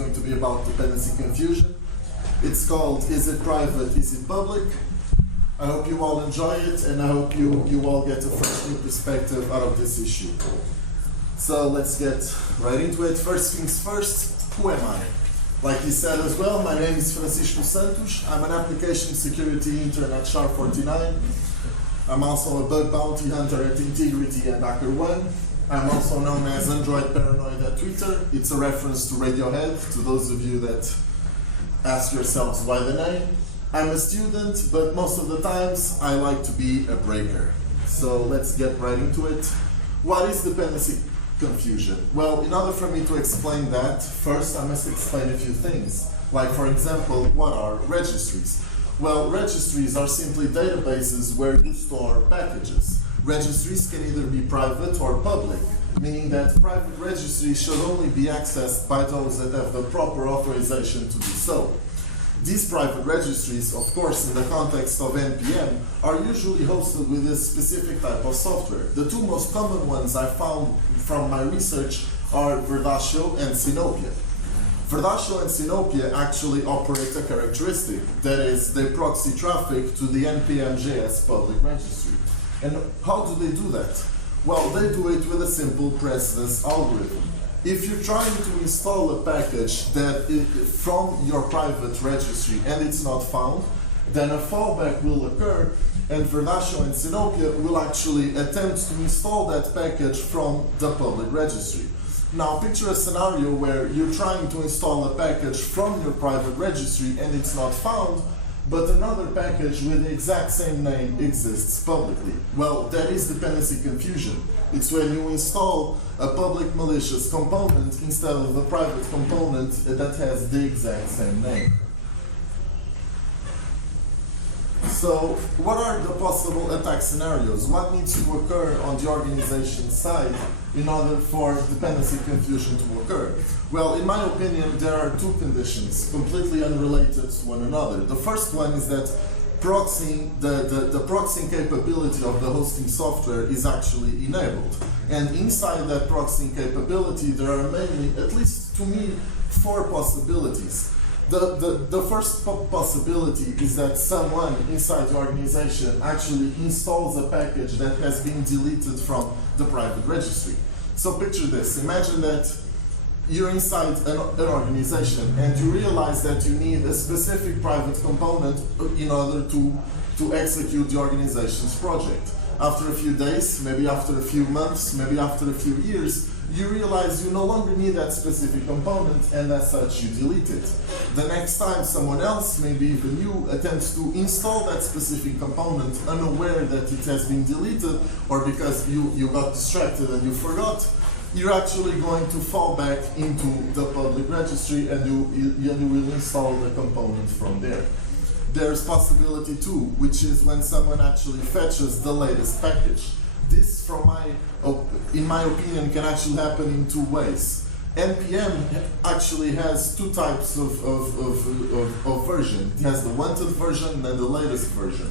going to be about dependency confusion. It's called Is It Private, Is It Public? I hope you all enjoy it, and I hope you all get a fresh new perspective out of this issue. So let's get right into it. First things first, who am I? Like he said as well, my name is Francisco Santos. I'm an application security intern at SHAR49. I'm also a bug bounty hunter at Integrity and HackerOne. I'm also known as Android Paranoid at Twitter. It's a reference to Radiohead, to those of you that ask yourselves why the name. I'm a student, but most of the times I like to be a breaker. So let's get right into it. What is dependency confusion? Well, in order for me to explain that, first I must explain a few things. Like, for example, what are registries? Well, registries are simply databases where you store packages. Registries can either be private or public, meaning that private registries should only be accessed by those that have the proper authorization to do so. These private registries, of course, in the context of NPM, are usually hosted with a specific type of software. The two most common ones I found from my research are Verdaccio and Sinopia. Verdaccio and Sinopia actually operate a characteristic, that is, they proxy traffic to the npm.js public registry. And how do they do that? Well, they do it with a simple precedence algorithm. If you're trying to install a package that from your private registry and it's not found, then a fallback will occur, and Verdaccio and Sinopia will actually attempt to install that package from the public registry. Now, picture a scenario where you're trying to install a package from your private registry and it's not found, but another package with the exact same name exists publicly. Well, that is dependency confusion. It's when you install a public malicious component instead of a private component that has the exact same name. So, what are the possible attack scenarios? What needs to occur on the organization side in order for dependency confusion to occur? Well, in my opinion, there are two conditions, completely unrelated to one another. The first one is that proxying, the proxying capability of the hosting software is actually enabled. And inside that proxying capability, there are mainly, at least to me, 4 possibilities. The first possibility is that someone inside the organization actually installs a package that has been deleted from the private registry. So picture this, imagine that you're inside an organization and you realize that you need a specific private component in order to execute the organization's project. After a few days, maybe after a few months, maybe after a few years, you realize you no longer need that specific component, and as such you delete it. The next time someone else, maybe even you, attempts to install that specific component unaware that it has been deleted, or because you got distracted and you forgot, you're actually going to fall back into the public registry and you will install the component from there. There's possibility 2, which is when someone actually fetches the latest package. This, in my opinion, can actually happen in 2 ways. NPM actually has 2 types of version. It has the wanted version and the latest version.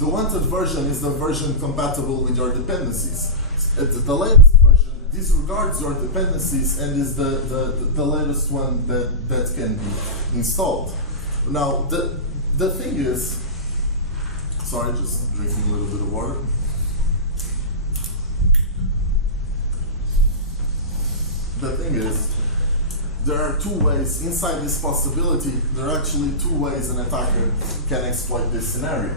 The wanted version is the version compatible with your dependencies. The latest version disregards your dependencies and is the latest one that can be installed. Now, the thing is, sorry, just drinking a little bit of water. The thing is, there are 2 ways inside this possibility. There are actually 2 ways an attacker can exploit this scenario.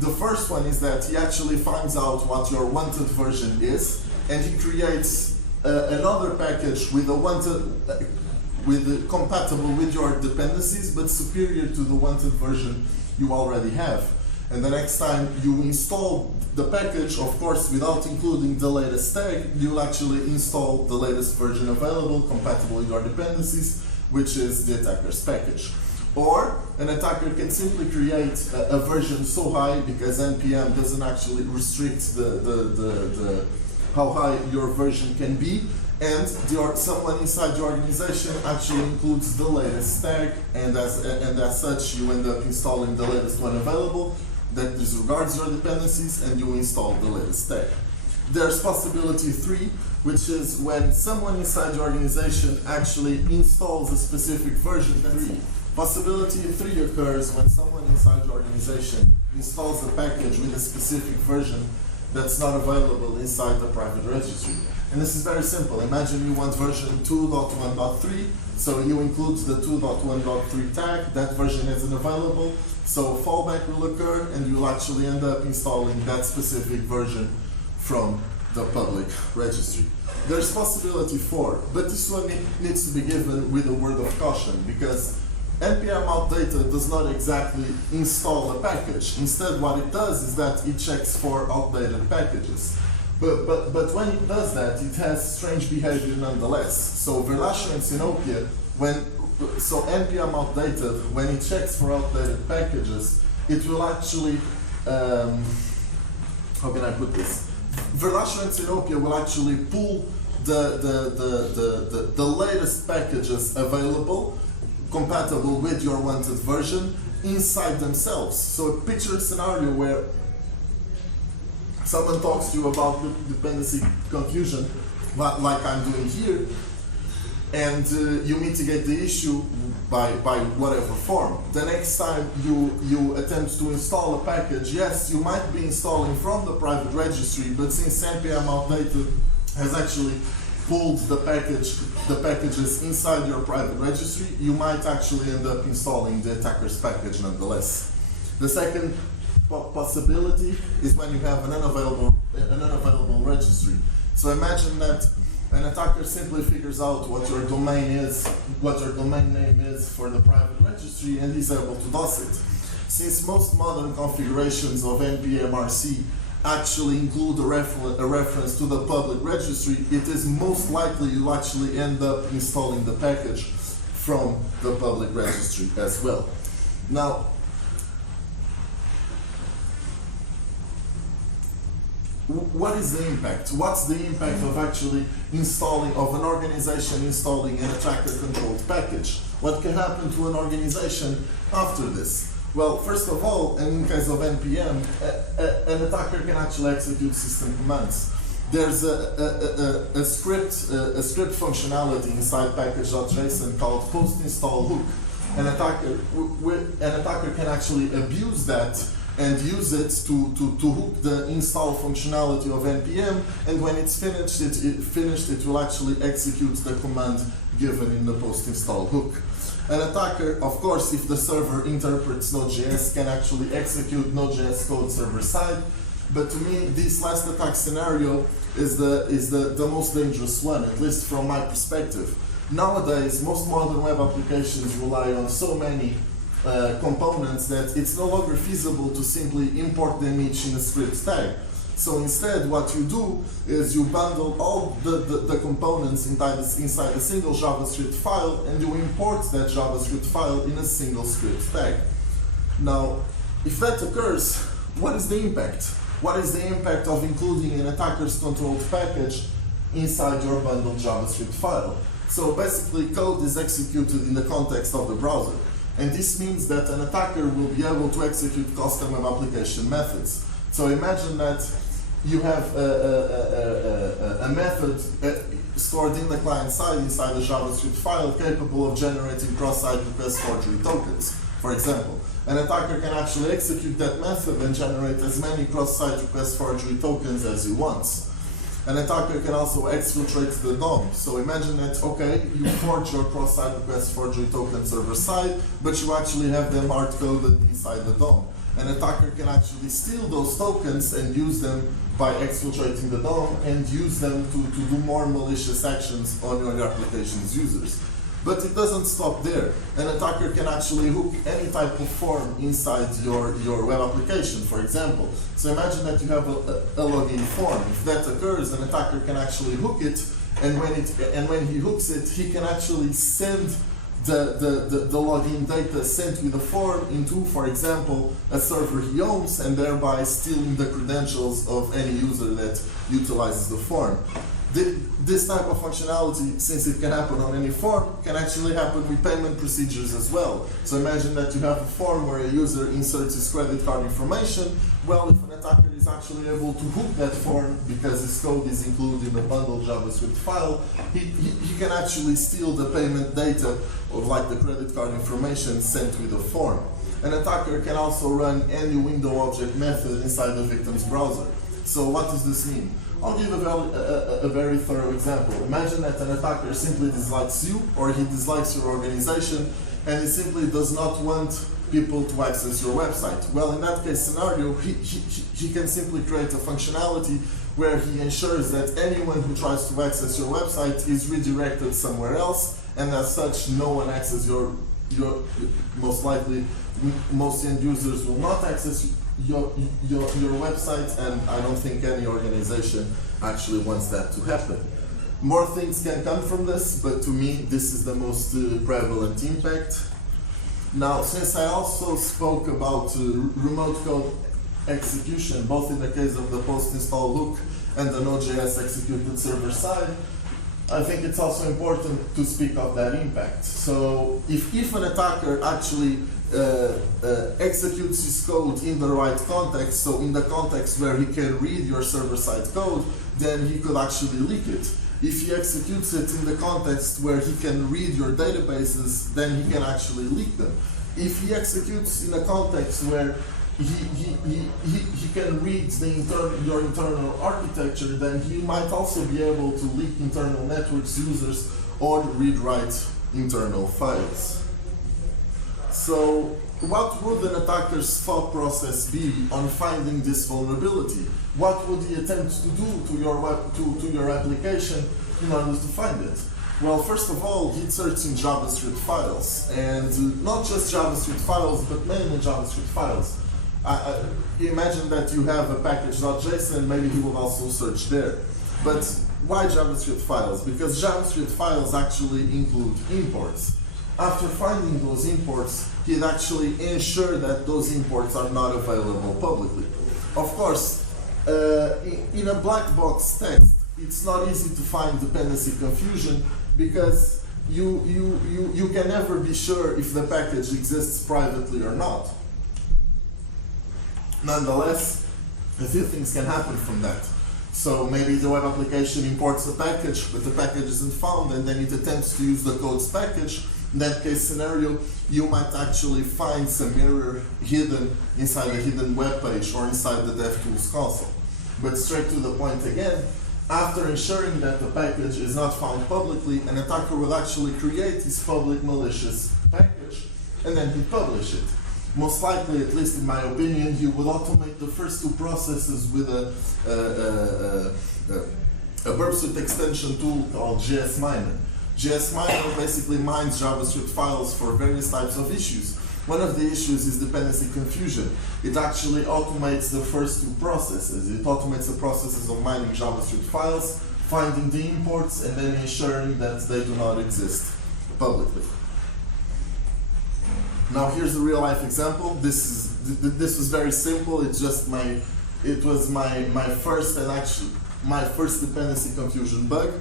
The first one is that he actually finds out what your wanted version is, and he creates another package with compatible with your dependencies, but superior to the wanted version you already have. And the next time you install the package, of course, without including the latest tag, you'll actually install the latest version available, compatible with your dependencies, which is the attacker's package. Or an attacker can simply create a version so high, because NPM doesn't actually restrict how high your version can be, and someone inside the organization actually includes the latest tag, and as such you end up installing the latest one available that disregards your dependencies, and you install the latest tag. There's possibility 3, which is when someone inside the organization actually installs a specific version 3. Possibility 3 occurs when someone inside the organization installs a package with a specific version that's not available inside the private registry. And this is very simple. Imagine you want version 2.1.3, so you include the 2.1.3 tag, that version isn't available, so fallback will occur and you'll actually end up installing that specific version from the public registry. There's possibility 4, but this one needs to be given with a word of caution, because npm outdated does not exactly install a package. Instead, what it does is that it checks for outdated packages. But when it does that, it has strange behavior nonetheless. So Verlacio and Sinopia, so npm outdated, when it checks for outdated packages, it will actually, how can I put this? Verlacio and Sinopia will actually pull the latest packages available, compatible with your wanted version, inside themselves. So picture a scenario where someone talks to you about dependency confusion, like I'm doing here, and you mitigate the issue by whatever form. The next time you attempt to install a package, yes, you might be installing from the private registry, but since npm outdated has actually pulled the packages inside your private registry, you might actually end up installing the attacker's package nonetheless. The second possibility is when you have an unavailable registry. So imagine that an attacker simply figures out what your domain is, what your domain name is for the private registry, and is able to DOS it. Since most modern configurations of npm-rc actually include a reference to the public registry, it is most likely you'll actually end up installing the package from the public registry as well. Now, what is the impact? What's the impact of actually of an organization installing an attacker-controlled package? What can happen to an organization after this? Well, first of all, and in case of NPM, an attacker can actually execute system commands. There's a script functionality inside package.json called post-install hook. An attacker can actually abuse that and use it to hook the install functionality of npm, and when it's finished, it will actually execute the command given in the post-install hook. An attacker, of course, if the server interprets Node.js, can actually execute Node.js code server-side, but to me, this last attack scenario is the most dangerous one, at least from my perspective. Nowadays, most modern web applications rely on so many components that it's no longer feasible to simply import them each in a script tag. So instead, what you do is you bundle all the components inside a single JavaScript file, and you import that JavaScript file in a single script tag. Now, if that occurs, what is the impact? What is the impact of including an attacker's controlled package inside your bundled JavaScript file? So basically, code is executed in the context of the browser. And this means that an attacker will be able to execute custom web application methods. So imagine that you have a method stored in the client side inside a JavaScript file capable of generating cross-site request forgery tokens, for example. An attacker can actually execute that method and generate as many cross-site request forgery tokens as he wants. An attacker can also exfiltrate the DOM. So imagine that, okay, you forge your cross-site request forgery token server-side, but you actually have them hard-coded inside the DOM. An attacker can actually steal those tokens and use them by exfiltrating the DOM and use them to do more malicious actions on your application's users. But it doesn't stop there. An attacker can actually hook any type of form inside your web application, for example. So imagine that you have a login form. If that occurs, an attacker can actually hook it, and when he hooks it, he can actually send the login data sent with the form into, for example, a server he owns, and thereby stealing the credentials of any user that utilizes the form. This type of functionality, since it can happen on any form, can actually happen with payment procedures as well. So imagine that you have a form where a user inserts his credit card information. Well, if an attacker is actually able to hook that form because his code is included in a bundled JavaScript file, he can actually steal the payment data of like the credit card information sent with the form. An attacker can also run any window object method inside the victim's browser. So what does this mean? I'll give a very thorough example. Imagine that an attacker simply dislikes you or he dislikes your organization and he simply does not want people to access your website. Well, in that case scenario, he can simply create a functionality where he ensures that anyone who tries to access your website is redirected somewhere else, and as such, no one accesses your most likely, most end users will not access your website, and I don't think any organization actually wants that to happen. More things can come from this, but to me, this is the most prevalent impact. Now, since I also spoke about remote code execution, both in the case of the post-install look and the Node.js executed server side, I think it's also important to speak of that impact. So if an attacker actually executes his code in the right context, so in the context where he can read your server-side code, then he could actually leak it. If he executes it in the context where he can read your databases, then he can actually leak them. If he executes in a context where he can read your internal architecture, then he might also be able to leak internal networks users or read-write internal files. So what would an attacker's thought process be on finding this vulnerability? What would he attempt to do to your application in order to find it? Well, first of all, he'd search in JavaScript files, and not just JavaScript files, but mainly JavaScript files. Imagine that you have a package.json, maybe he will also search there. But why JavaScript files? Because JavaScript files actually include imports. After finding those imports, he'd actually ensure that those imports are not available publicly. Of course, in a black box text, it's not easy to find dependency confusion because you can never be sure if the package exists privately or not. Nonetheless, a few things can happen from that. So maybe the web application imports a package, but the package isn't found, and then it attempts to use the code's package. In that case scenario, you might actually find some error hidden inside a hidden web page or inside the DevTools console. But straight to the point again, after ensuring that the package is not found publicly, an attacker will actually create his public malicious package and then he'd publish it. Most likely, at least in my opinion, he would automate the first two processes with a burp suite extension tool called JS Miner. JS Miner basically mines JavaScript files for various types of issues. One of the issues is dependency confusion. It actually automates the first two processes. It automates the processes of mining JavaScript files, finding the imports, and then ensuring that they do not exist publicly. Now here's a real life example. This was very simple. It was my first dependency confusion bug.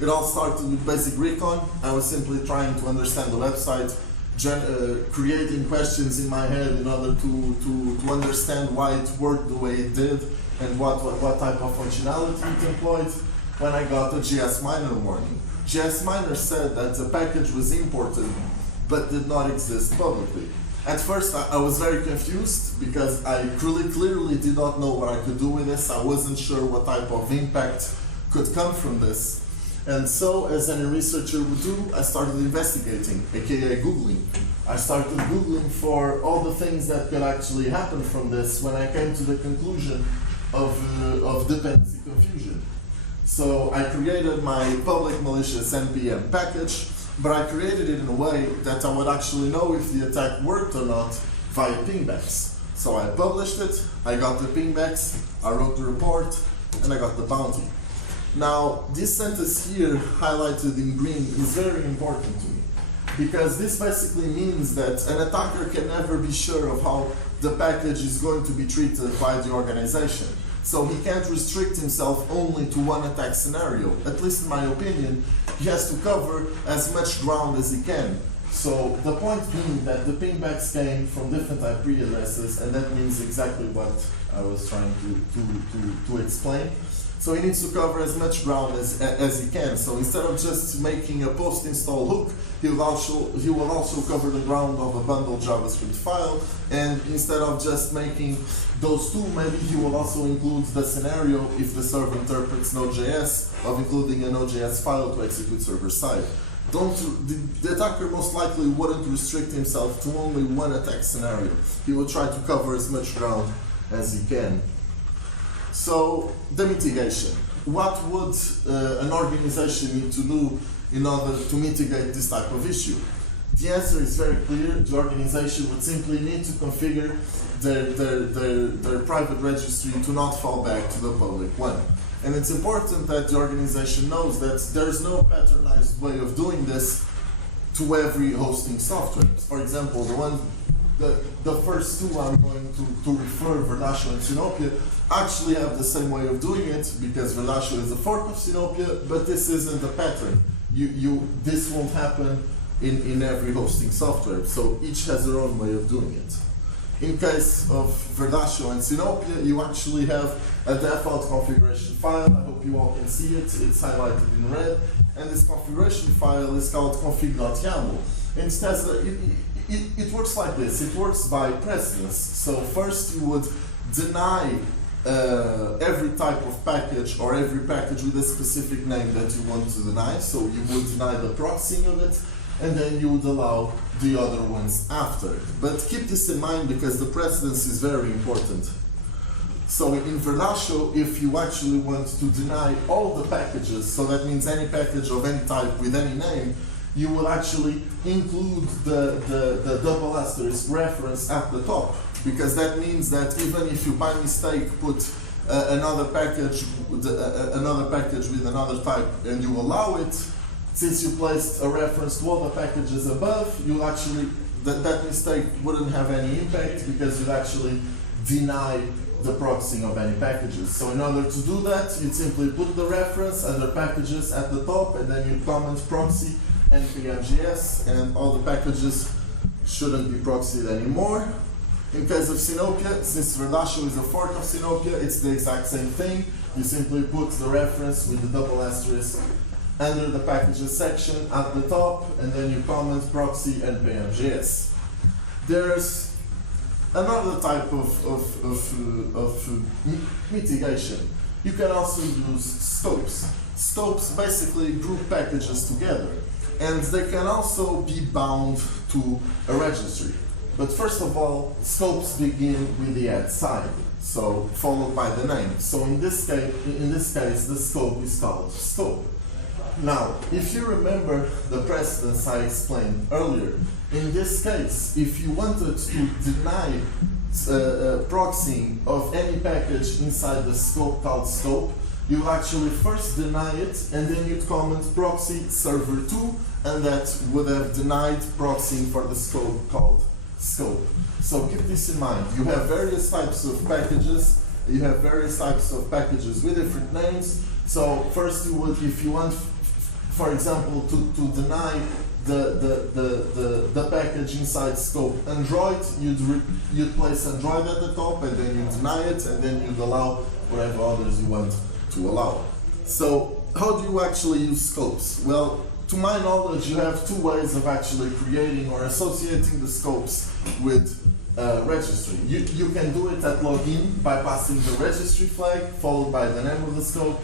It all started with basic recon. I was simply trying to understand the website, creating questions in my head in order to understand why it worked the way it did and what type of functionality it employed, when I got a JS Miner warning. JS Miner said that the package was imported but did not exist publicly. At first I was very confused because I clearly did not know what I could do with this. I wasn't sure what type of impact could come from this. And so, as any researcher would do, I started investigating, aka Googling. I started Googling for all the things that could actually happen from this when I came to the conclusion of dependency confusion. So I created my public malicious npm package, but I created it in a way that I would actually know if the attack worked or not via pingbacks. So I published it, I got the pingbacks, I wrote the report, and I got the bounty. Now, this sentence here, highlighted in green, is very important to me, because this basically means that an attacker can never be sure of how the package is going to be treated by the organization. So he can't restrict himself only to one attack scenario. At least in my opinion, he has to cover as much ground as he can. So the point being that the pingbacks came from different IP addresses, and that means exactly what I was trying to explain. So he needs to cover as much ground as he can. So instead of just making a post-install hook, he will also cover the ground of a bundled JavaScript file. And instead of just making those two, maybe he will also include the scenario if the server interprets Node.js of including a Node.js file to execute server side. The attacker most likely wouldn't restrict himself to only one attack scenario. He will try to cover as much ground as he can. So, the mitigation. What would an organization need to do in order to mitigate this type of issue? The answer is very clear. The organization would simply need to configure their private registry to not fall back to the public one. And it's important that the organization knows that there's no patternized way of doing this to every hosting software. For example, the first two I'm going to refer, Verdascio and Sinopia, actually have the same way of doing it because Verdascio is a fork of Sinopia, but this isn't a pattern. This won't happen in every hosting software, so each has their own way of doing it. In case of Verdascio and Sinopia, you actually have a default configuration file. I hope you all can see it. It's highlighted in red. And this configuration file is called config.yaml. And it works like this. It works by precedence. So first you would deny every type of package or every package with a specific name that you want to deny. So you would deny the proxying of it, and then you would allow the other ones after. But keep this in mind because the precedence is very important. So in Verdascio, if you actually want to deny all the packages, so that means any package of any type with any name, you will actually include the double asterisk reference at the top, because that means that even if you by mistake put another package with another type and you allow it, since you placed a reference to all the packages above, you'll actually that mistake wouldn't have any impact because you'd actually deny the proxying of any packages. So in order to do that, you'd simply put the reference under packages at the top, and then you comment proxy npm.js, and all the packages shouldn't be proxied anymore. In case of Sinopia, since Verdascio is a fork of Sinopia, it's the exact same thing. You simply put the reference with the double asterisk under the packages section at the top, and then you comment proxy npm.js. There's another type of mitigation. You can also use scopes. Scopes basically group packages together, and they can also be bound to a registry. But first of all, scopes begin with the add sign, so followed by the name. So in this case, the scope is called scope. Now, if you remember the precedence I explained earlier, in this case, if you wanted to deny proxying of any package inside the scope called scope, you actually first deny it, and then you'd comment proxy server2, and that would have denied proxying for the scope called scope. So keep this in mind. You have various types of packages. You have various types of packages with different names. So first you would, if you want, for example, to deny the package inside scope Android, you'd place Android at the top, and then you deny it, and then you'd allow whatever others you want to allow. So how do you actually use scopes? Well, to my knowledge, you have two ways of actually creating or associating the scopes with registry. You can do it at login by passing the registry flag followed by the name of the scope,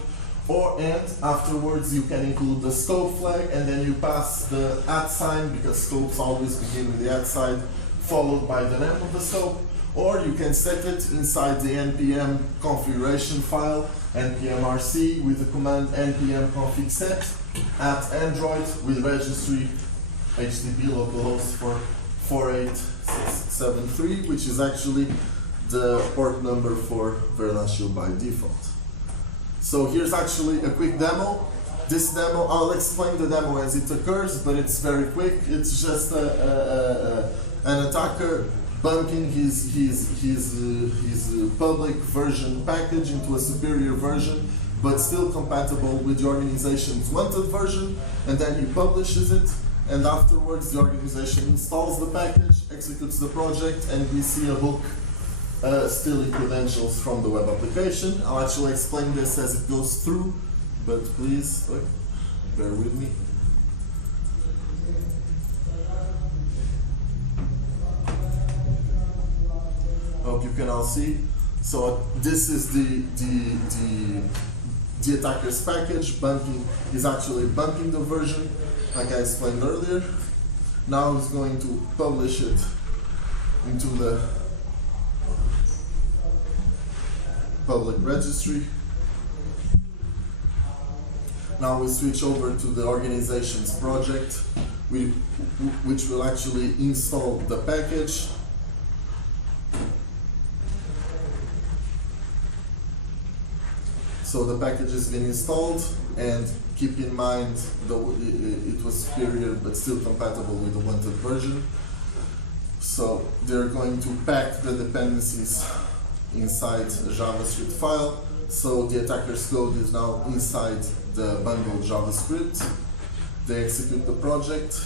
and afterwards you can include the scope flag, and then you pass the @ sign, because scopes always begin with the @ sign, followed by the name of the scope. Or you can set it inside the npm configuration file, npm-rc, with the command npm config set @android with registry http localhost for 4873, which is actually the port number for Verdascio by default. So here's actually a quick demo. This demo, I'll explain the demo as it occurs, but it's very quick. It's just an attacker bumping his public version package into a superior version, but still compatible with the organization's wanted version, and then he publishes it, and afterwards the organization installs the package, executes the project, and we see a hook stealing credentials from the web application. I'll actually explain this as it goes through, but please bear with me. Hope you can all see. So this is the attacker's package. Bumping is actually bumping the version, like I explained earlier. Now he's going to publish it into the public registry. Now we switch over to the organization's project, which will actually install the package. So the package has been installed, and keep in mind it was superior but still compatible with the wanted version. So they're going to pack the dependencies inside a JavaScript file. So the attacker's code is now inside the bundled JavaScript. They execute the project.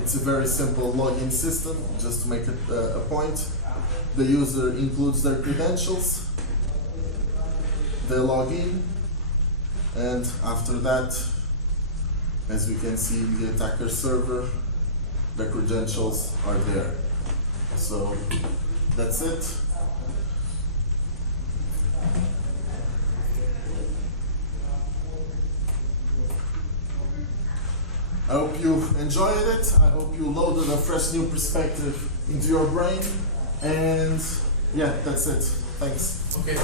It's a very simple login system, just to make it a point. The user includes their credentials, they log in, and after that, as we can see in the attacker server, the credentials are there. So that's it. I hope you enjoyed it. I hope you loaded a fresh new perspective into your brain. And yeah, that's it. Thanks. Okay.